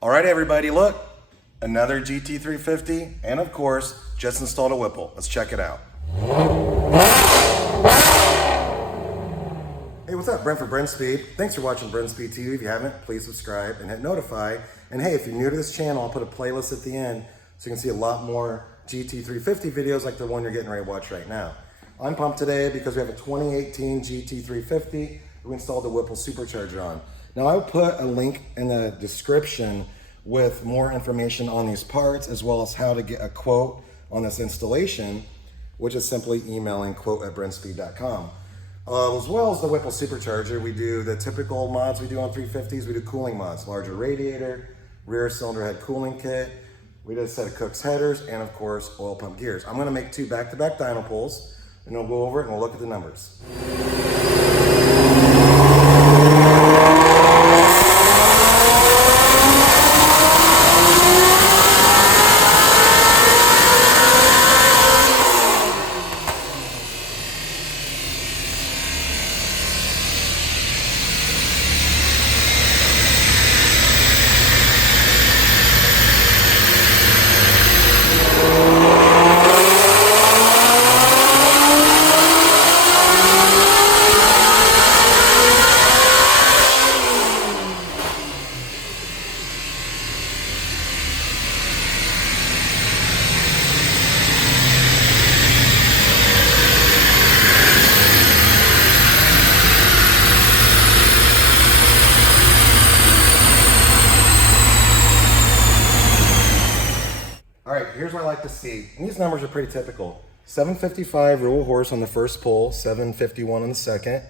All right, everybody, look, another GT350, and of course, just installed a Whipple. Let's check it out. Hey, what's up? Brent for Brent Speed. Thanks for watching Brent Speed TV. If you haven't, please subscribe and hit notify. And hey, if you're new to this channel, I'll put a playlist at the end so you can see a lot more GT350 videos like the one you're getting ready to watch right now. I'm pumped today because we have a 2018 GT350 we installed the Whipple supercharger on. Now, I'll put a link in the description with more information on these parts as well as how to get a quote on this installation, which is simply emailing quote@brentspeed.com. As well as the Whipple supercharger, we do the typical mods we do on 350s. We do cooling mods, larger radiator, rear cylinder head cooling kit. We did a set of Cook's headers and of course oil pump gears. I'm gonna make two back-to-back dyno pulls and we'll go over it and we'll look at the numbers. All right, here's what I like to see. And these numbers are pretty typical. 755 roll horse on the first pull, 751 on the second,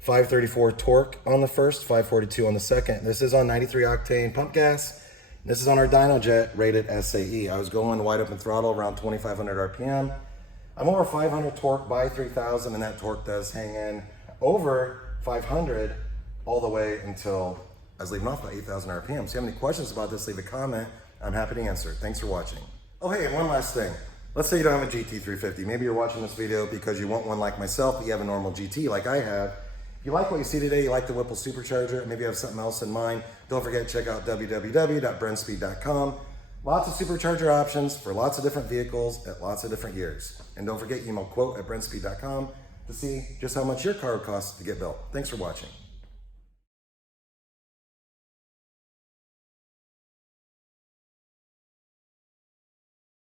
534 torque on the first, 542 on the second. This is on 93 octane pump gas. This is on our DynoJet rated SAE. I was going wide open throttle around 2,500 RPM. I'm over 500 torque by 3,000, and that torque does hang in over 500 all the way until I was leaving off by 8,000 RPM. So if you have any questions about this, leave a comment. I'm happy to answer. Thanks for watching. Oh, hey, and one last thing. Let's say you don't have a GT350. Maybe you're watching this video because you want one like myself, but you have a normal GT like I have. If you like what you see today, you like the Whipple supercharger, maybe you have something else in mind, don't forget to check out www.brentspeed.com. Lots of supercharger options for lots of different vehicles at lots of different years. And don't forget, email quote@brentspeed.com to see just how much your car would cost to get built. Thanks for watching.